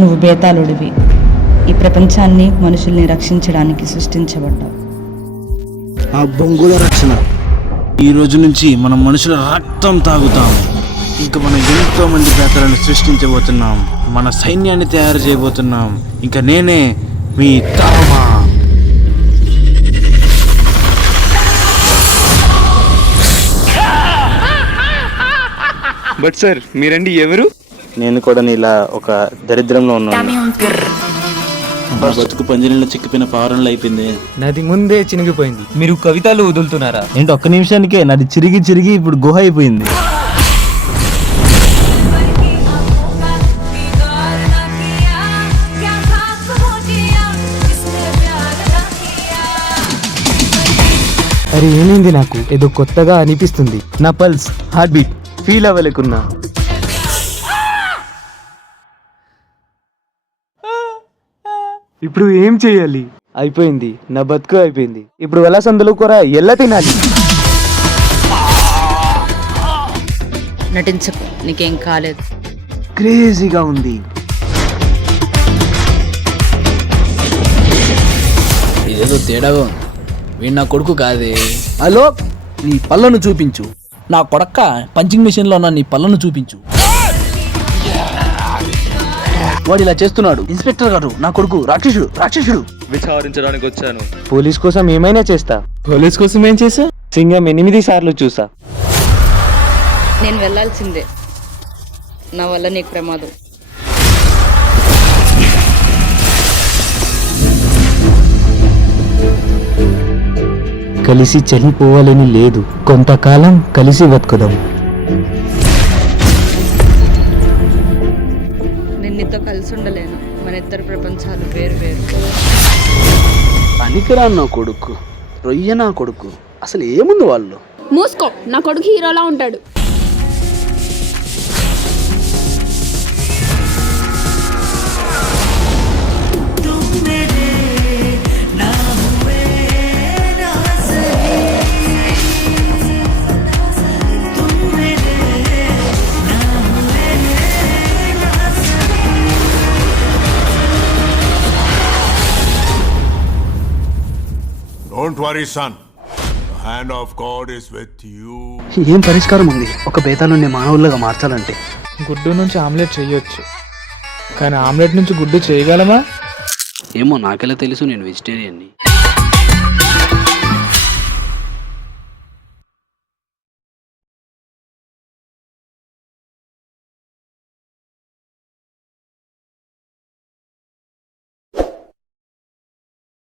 నువ్వు బేతాళుడివి. ఈ ప్రపంచాన్ని మనుషుల్ని రక్షించడానికి సృష్టించబడ్డావు. ఆ బొంగుల రక్షణ. ఈ రోజు నుంచి మనం మనుషుల రక్తం తాగుతాం. ఇంకా మనం ఎంతో మంది బేతాలను సృష్టించబోతున్నాం. మన సైన్యాన్ని తయారు చేయబోతున్నాం. ఇంకా నేనే మీ తామా. బట్ సార్ మీరండి ఎవరు? నేను కూడా నీలా ఒక దరిద్రంలో ఉన్నాను. బతుకు పంజరంలో చిక్కిపోయిన పావురంలో అయిపోయింది. నది ముందే చినిగిపోయింది. మీరు కవితలు వదులుతున్నారా? ఏంటి ఒక్క నిమిషానికే నాది చిరిగి ఇప్పుడు గుహ అయిపోయింది. అరే ఏమైంది? నాకు ఏదో కొత్తగా అనిపిస్తుంది. నా పల్స్ హార్ట్ బీట్ ఫీల్ అవ్వలేకున్నా. ఇప్పుడు ఏం చేయాలి? అయిపోయింది, నా బతుకు అయిపోయింది. ఇప్పుడు ఎలా సందులో కూర ఎలా తినాలి? నటించకు, నీకేం కాలేదు. క్రేజీగా ఉంది. ఇదేదో తేడాగా ఉంది. వీడు నా కొడుకు కాదే. హలో, నీ పళ్ళను చూపించు. నా కొడక్క పంచింగ్ మిషన్ లో ఉన్న నీ పళ్ళను చూపించు. వాడు ఇలా చేస్తున్నాడు. ఇన్స్పెక్టర్ గారు, నా కొడుకు రాక్షసుడు. విచారించడానికి వచ్చాను. పోలీస్ కోసం ఏమైనా చేస్తా. పోలీస్ కోసం ఏం చేశా? సింగం 8 సార్లు చూసా. నేను వెళ్ళాల్సిందే. నా వల్ల నీకు ప్రమాదం. కలిసి చనిపోవాలని లేదు, కొంతకాలం కలిసి బతుకుదాం. నిన్నితో కలిసి ఉండలేను. మన ఇద్దరు ప్రపంచాలు వేరు వేరు. పనికిరా నా కొడుకు, రొయ్య నా కొడుకు. అసలు ఏముంది వాళ్ళు? మూసుకో, నా కొడుకు హీరోలా ఉంటాడు. Don't worry, son. The hand of God is with you. ఏం పరిష్కారం ఉంది ఒక బేతాళుని మానవులుగా మార్చాలంటే? గుడ్డు నుంచి ఆమ్లెట్ చేయొచ్చు, కానీ ఆమ్లెట్ నుంచి గుడ్డు చేయగలమా? ఏమో నాకెలా తెలుసు, నేను వెజిటేరియన్ని.